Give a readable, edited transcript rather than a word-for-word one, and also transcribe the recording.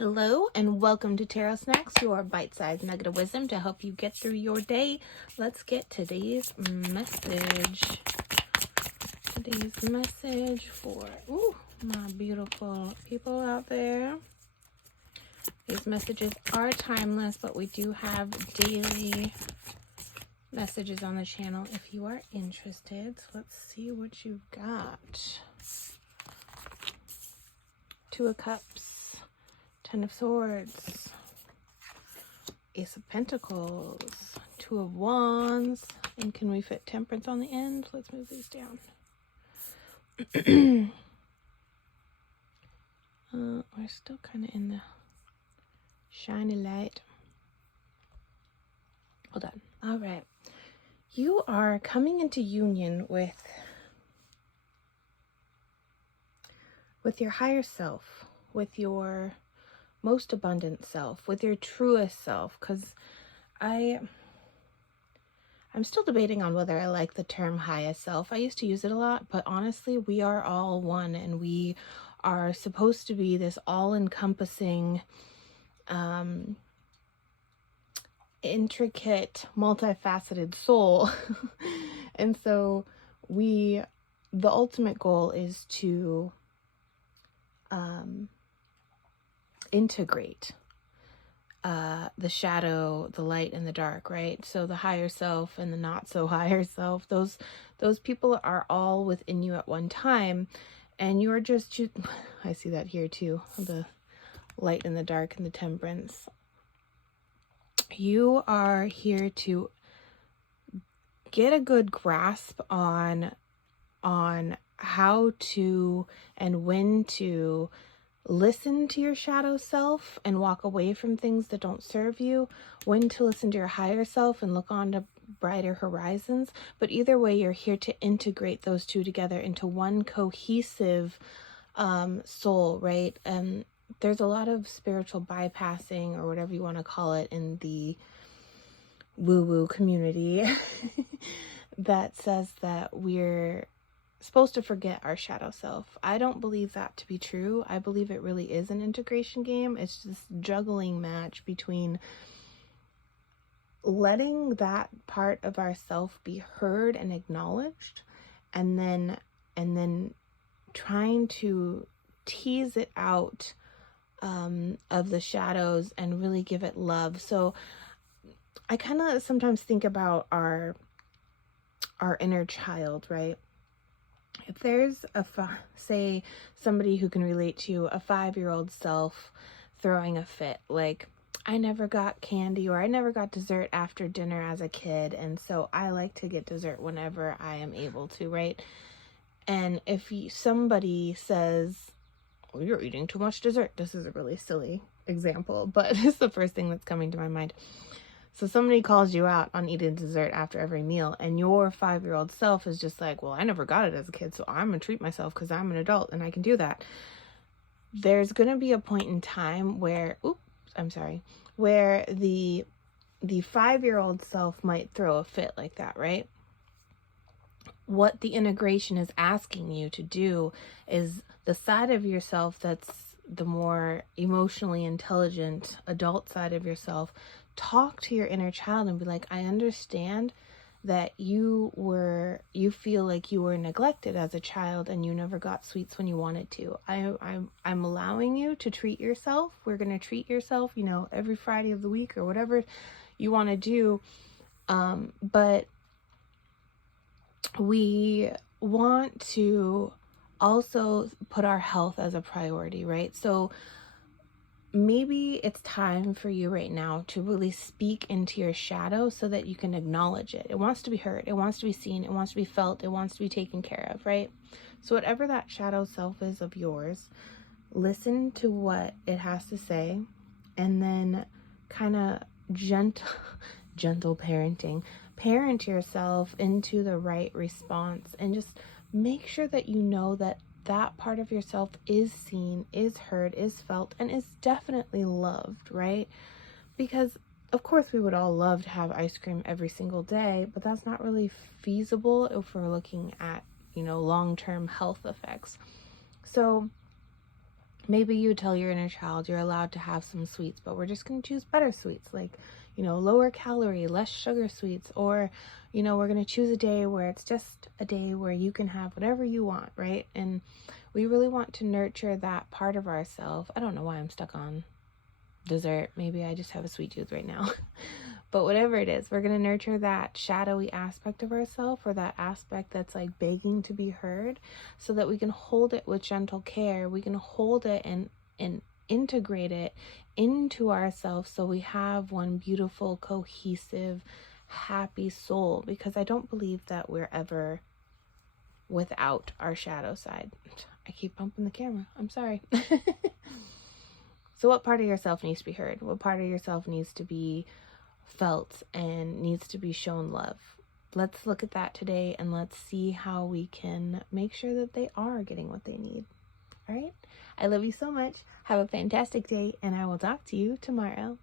Hello and welcome to Tarot Snacks, your bite-sized nugget of wisdom to help you get through your day. Let's get today's message. Today's message for my beautiful people out there. These messages are timeless, but we do have daily messages on the channel if you are interested. So let's see what you've got. Two of Cups. Ten of Swords, Ace of Pentacles, Two of Wands, and can we fit Temperance on the end? Let's move these down. We're still kind of in the shiny light. Hold on. All right. You are coming into union with your higher self, with your most abundant self, with your truest self, because I'm still debating on whether I like the term highest self. I used to use it a lot, but honestly, we are all one, and we are supposed to be this all-encompassing, intricate, multifaceted soul. And so the ultimate goal is to integrate the shadow, the light, and the dark, right? So the higher self and the not so higher self, those people are all within you at one time, and you are just I see that here too, the light and the dark and the temperance. You are here to get a good grasp on how to and when to listen to your shadow self and walk away from things that don't serve you, when to listen to your higher self and look on to brighter horizons. But either way, you're here to integrate those two together into one cohesive soul, right? There's a lot of spiritual bypassing, or whatever you want to call it, in the woo-woo community that says that we're supposed to forget our shadow self. I don't believe that to be true. I believe it really is an integration game. It's this juggling match between letting that part of ourself be heard and acknowledged, and then trying to tease it out of the shadows and really give it love. So I kind of sometimes think about our inner child, right? If there's say somebody who can relate to a 5-year-old self throwing a fit, like, I never got candy or I never got dessert after dinner as a kid, and so I like to get dessert whenever I am able to, right? And if somebody says, "Oh, you're eating too much dessert," this is a really silly example, but it's the first thing that's coming to my mind. So somebody calls you out on eating dessert after every meal, and your 5-year-old self is just like, well, I never got it as a kid, so I'm going to treat myself because I'm an adult and I can do that. There's going to be a point in time where, where the 5-year-old self might throw a fit like that, right? What the integration is asking you to do is the side of yourself that's the more emotionally intelligent adult side of yourself. Talk to your inner child and be like, I understand that you feel like you were neglected as a child and you never got sweets when you wanted to. I'm allowing you to treat yourself. We're going to treat yourself, every Friday of the week or whatever you want to do. But we want to also put our health as a priority, right? So maybe it's time for you right now to really speak into your shadow so that you can acknowledge it. It wants to be heard. It wants to be seen. It wants to be felt. It wants to be taken care of, right? So whatever that shadow self is of yours, listen to what it has to say, and then kind of gentle parenting. Parent yourself into the right response, and just make sure that you know that that part of yourself is seen, is heard, is felt, and is definitely loved, right? Because of course we would all love to have ice cream every single day, but that's not really feasible if we're looking at, long-term health effects. So Maybe you tell your inner child you're allowed to have some sweets, but we're just going to choose better sweets, like, lower calorie, less sugar sweets. Or, we're going to choose a day where it's just a day where you can have whatever you want, right? And we really want to nurture that part of ourselves. I don't know why I'm stuck on dessert. Maybe I just have a sweet tooth right now. But whatever it is, we're going to nurture that shadowy aspect of ourselves, or that aspect that's like begging to be heard, so that we can hold it with gentle care. We can hold it and integrate it into ourselves, so we have one beautiful, cohesive, happy soul. Because I don't believe that we're ever without our shadow side. I keep bumping the camera. I'm sorry. So what part of yourself needs to be heard? What part of yourself needs to be felt and needs to be shown love? Let's look at that today, and let's see how we can make sure that they are getting what they need. All right? I love you so much. Have a fantastic day, and I will talk to you tomorrow.